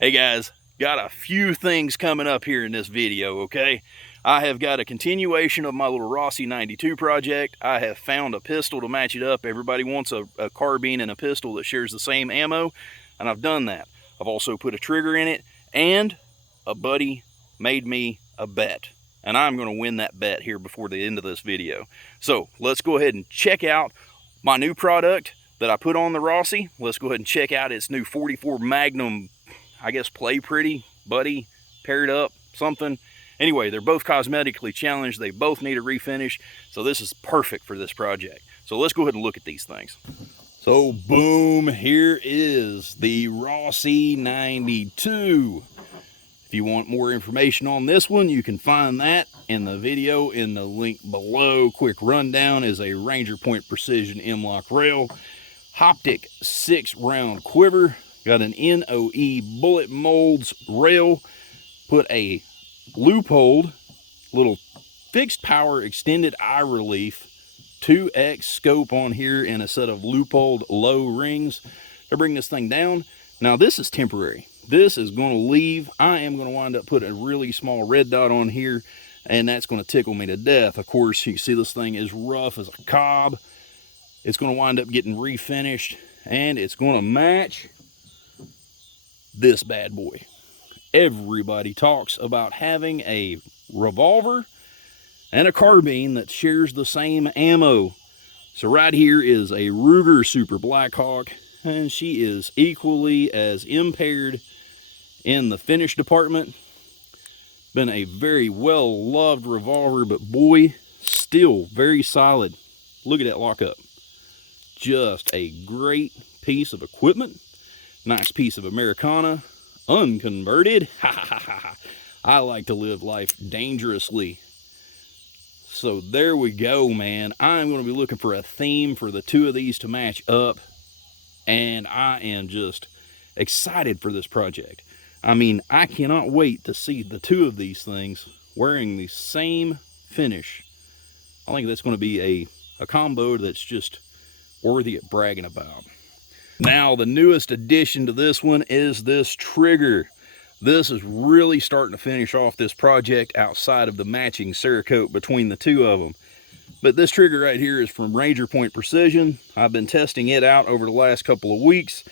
Hey guys, got a few things coming up here in this video, okay? I have got a continuation of my little Rossi 92 project. I have found a pistol to match it up. Everybody wants a carbine and a pistol that shares the same ammo, and I've done that. I've also put a trigger in it, and a buddy made me a bet. And I'm going to win that bet here before the end of this video. So let's go ahead and check out my new product that I put on the Rossi. Let's go ahead and check out its new 44 Magnum, I guess, Play Pretty, Buddy, Paired Up, something. Anyway, they're both cosmetically challenged. They both need a refinish. So this is perfect for this project. So let's go ahead and look at these things. So boom, here is the Rossi 92. If you want more information on this one, you can find that in the video in the link below. Quick rundown is a Ranger Point Precision M-Lock rail, Hoptic 6-round quiver, got an NOE bullet molds rail, put a loophole, little fixed power extended eye relief, 2X scope on here, and a set of loopholed low rings to bring this thing down. Now this is temporary. This is going to leave. I am going to wind up putting a really small red dot on here, and that's going to tickle me to death. Of course, you see this thing is rough as a cob. It's going to wind up getting refinished, and it's going to match this bad boy. Everybody talks about having a revolver and a carbine that shares the same ammo. So right here is a Ruger Super Blackhawk, and she is equally as impaired in the finish department. Been a very well loved revolver, but boy, still very solid. Look at that lockup. Just a great piece of equipment. Nice piece of Americana, unconverted. I like to live life dangerously. So there we go, man. I'm going to be looking for a theme for the two of these to match up, and I am just excited for this project. I mean, I cannot wait to see the two of these things wearing the same finish. I think that's going to be a combo that's just worthy of bragging about. Now, the newest addition to this one is this trigger. This is really starting to finish off this project outside of the matching Cerakote between the two of them. But this trigger right here is from Ranger Point Precision. I've been testing it out over the last couple of weeks.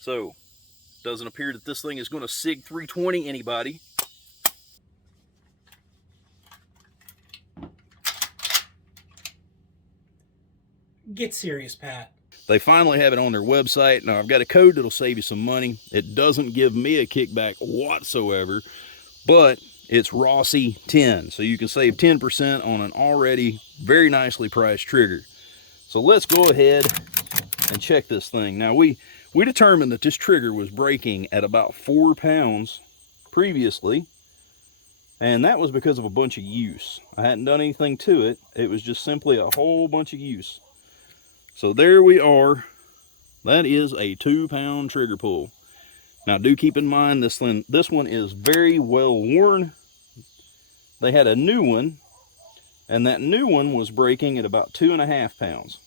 So, doesn't appear that this thing is going to SIG 320 anybody. Get serious, Pat. They finally have it on their website. Now, I've got a code that'll save you some money. It doesn't give me a kickback whatsoever, but it's Rossi 10. So you can save 10% on an already very nicely priced trigger. So let's go ahead and check this thing. Now, we determined that this trigger was breaking at about 4 pounds previously, and that was because of a bunch of use. I hadn't done anything to it. It was just simply a whole bunch of use. So there we are. That is a 2-pound trigger pull. Now do keep in mind this one is very well worn. They had a new one, and that new one was breaking at about 2.5 pounds.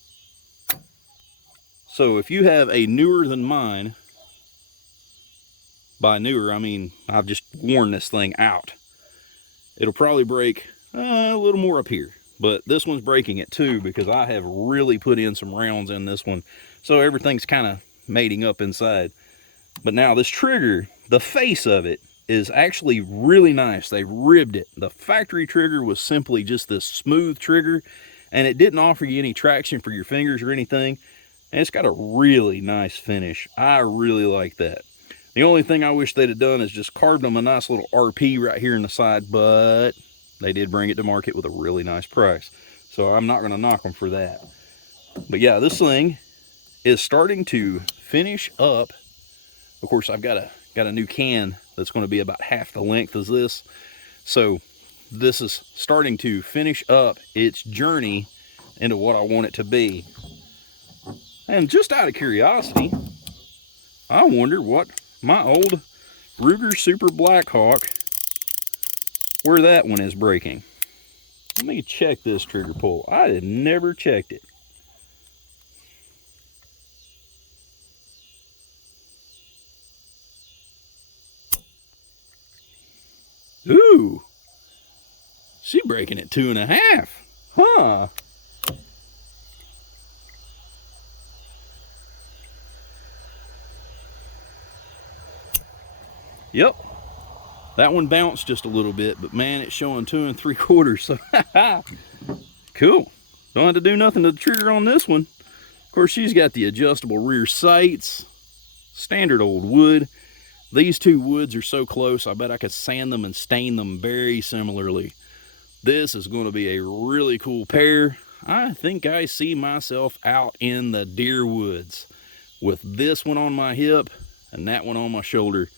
So if you have a newer than mine, by newer I mean I've just worn this thing out, it'll probably break a little more up here. But this one's breaking at 2 because I have really put in some rounds in this one. So everything's kind of mating up inside. But now this trigger, the face of it is actually really nice. They ribbed it. The factory trigger was simply just this smooth trigger, and it didn't offer you any traction for your fingers or anything. And it's got a really nice finish. I really like that. The only thing I wish they'd have done is just carved them a nice little RP right here in the side, but they did bring it to market with a really nice price. So I'm not going to knock them for that. But yeah, this thing is starting to finish up. Of course, I've got a new can that's going to be about half the length as this. So this is starting to finish up its journey into what I want it to be. And just out of curiosity, I wonder what my old Ruger Super Blackhawk, where that one is breaking. Let me check this trigger pull. I had never checked it. Ooh, she breaking at 2.5. Huh. Yep. That one bounced just a little bit, but man, it's showing 2 3/4. So cool. Don't have to do nothing to the trigger on this one. Of course, she's got the adjustable rear sights. Standard old wood. These two woods are so close, I bet I could sand them and stain them very similarly. This is going to be a really cool pair. I think I see myself out in the deer woods with this one on my hip and that one on my shoulder.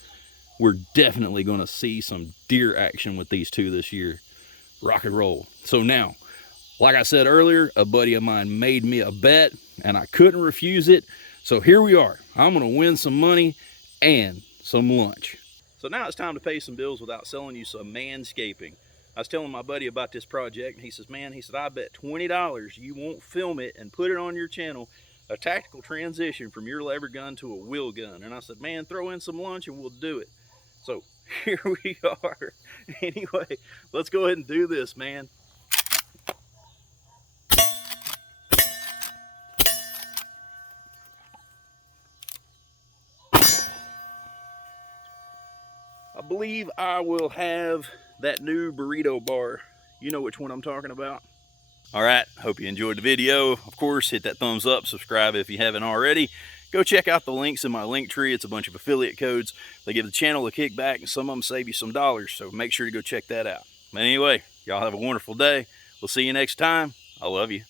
We're definitely going to see some deer action with these two this year. Rock and roll. So now, like I said earlier, a buddy of mine made me a bet and I couldn't refuse it. So here we are. I'm going to win some money and some lunch. So now it's time to pay some bills without selling you some manscaping. I was telling my buddy about this project and he says, man, he said, I bet $20 you won't film it and put it on your channel, a tactical transition from your lever gun to a wheel gun. And I said, man, throw in some lunch and we'll do it. So here we are. Anyway, let's go ahead and do this, man. I believe I will have that new burrito bar. You know which one I'm talking about. All right, hope you enjoyed the video. Of course, hit that thumbs up, subscribe if you haven't already. Go check out the links in my link tree. It's a bunch of affiliate codes. They give the channel a kickback and some of them save you some dollars, so make sure to go check that out. But anyway, y'all have a wonderful day. We'll see you next time. I love you.